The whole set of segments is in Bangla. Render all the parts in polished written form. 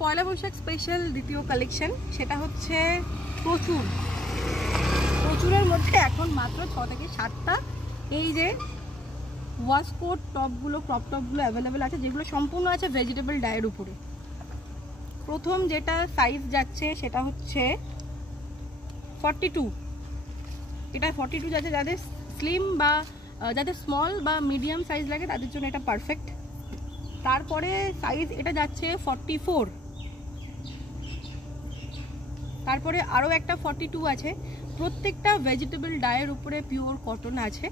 পয়লা বৈশাখ স্পেশাল দ্বিতীয় কালেকশন, সেটা হচ্ছে প্রচুরের মধ্যে এখন মাত্র 6 থেকে 7টা এই যে ওয়াশকোট টপগুলো, ক্রপ টপগুলো অ্যাভেলেবেল আছে, যেগুলো সম্পূর্ণ আছে ভেজিটেবল ডায়ের উপরে। প্রথম যেটা সাইজ যাচ্ছে সেটা হচ্ছে 42। এটা 42 যাচ্ছে, যাদের স্লিম বা যাদের স্মল বা মিডিয়াম সাইজ লাগে তাদের জন্য এটা পারফেক্ট। তারপরে সাইজ এটা যাচ্ছে 44। তারপরে আরও একটা 42 আছে। প্রত্যেকটা ভেজিটেবল ডায়ের উপরে পিওর কটন আছে।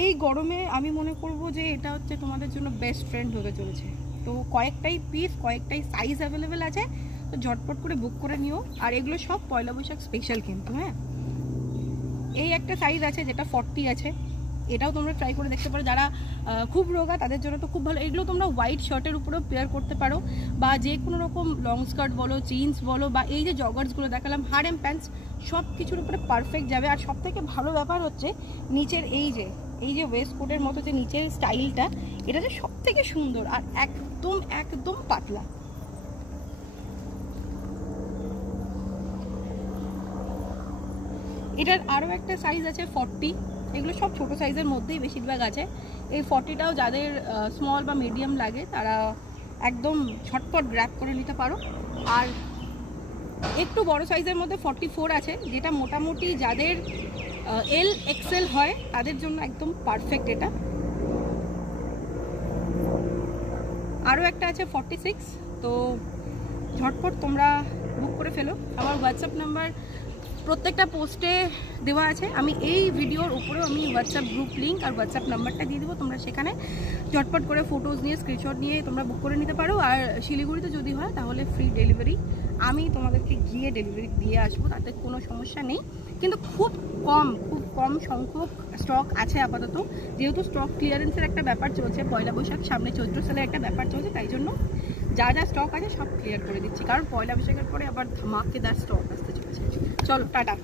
এই গরমে আমি মনে করব যে এটা হচ্ছে তোমাদের জন্য বেস্ট ফ্রেন্ড হতে চলেছে। তো কয়েকটাই পিস, কয়েকটাই সাইজ অ্যাভেলেবেল আছে, তো ঝটপট করে বুক করে নিও। আর এগুলো সব পয়লা বৈশাখ স্পেশাল কিন্তু। হ্যাঁ, এই একটা সাইজ আছে যেটা 40 আছে, এটাও তোমরা ট্রাই করে দেখতে পারো। যারা খুব রোগা তাদের জন্য তো খুব ভালো। এগুলো তোমরা হোয়াইট শার্টের উপরেও পেয়ার করতে পারো, বা যে কোনো রকম লং স্কার্ট বলো, জিন্স বলো, বা এই যে জগার্সগুলো দেখালাম, হারএম প্যান্টস, সব কিছুর উপরে পারফেক্ট যাবে। আর সব থেকে ভালো ব্যাপার হচ্ছে নিচের এই যে ওয়েস্ট কোটের মতো যে নিচের স্টাইলটা, এটা যে সব থেকে সুন্দর আর একদম পাতলা। এটার আরও একটা সাইজ আছে 40। এগুলো সব ছোটো সাইজের মধ্যেই বেশিরভাগ আছে। এই 40টাও যাদের স্মল বা মিডিয়াম লাগে তারা একদম ঝটপট গ্র্যাব করে নিতে পারো। আর একটু বড় সাইজের মধ্যে 44 আছে, যেটা মোটামুটি যাদের এল এক্সেল হয় তাদের জন্য একদম পারফেক্ট এটা। আরও একটা আছে 46। তো ঝটপট তোমরা বুক করে ফেলো। আমার হোয়াটসঅ্যাপ নাম্বার প্রত্যেকটা পোস্টে দেওয়া আছে। আমি এই ভিডিওর উপরেও আমি হোয়াটসঅ্যাপ গ্রুপ লিঙ্ক আর হোয়াটসঅ্যাপ নাম্বারটা দিয়ে দেবো। তোমরা সেখানে ঝটপট করে ফটোজ নিয়ে, স্ক্রিনশট নিয়ে তোমরা বুক করে নিতে পারো। আর শিলিগুড়িতে যদি হয় তাহলে ফ্রি ডেলিভারি, আমি তোমাদেরকে গিয়ে ডেলিভারি দিয়ে আসবো, তাতে কোনো সমস্যা নেই। কিন্তু খুব কম সংখ্যক স্টক আছে আপাতত, যেহেতু স্টক ক্লিয়ারেন্সের একটা ব্যাপার চলছে, পয়লা বৈশাখ সামনে চৈত্র সেলের একটা ব্যাপার চলছে, তাই জন্য যা স্টক আছে সব ক্লিয়ার করে দিচ্ছি, কারণ পয়লা বৈশাখের পরে আবার ধামাকেদার স্টক আসতে চলেছে। চলো টাটা।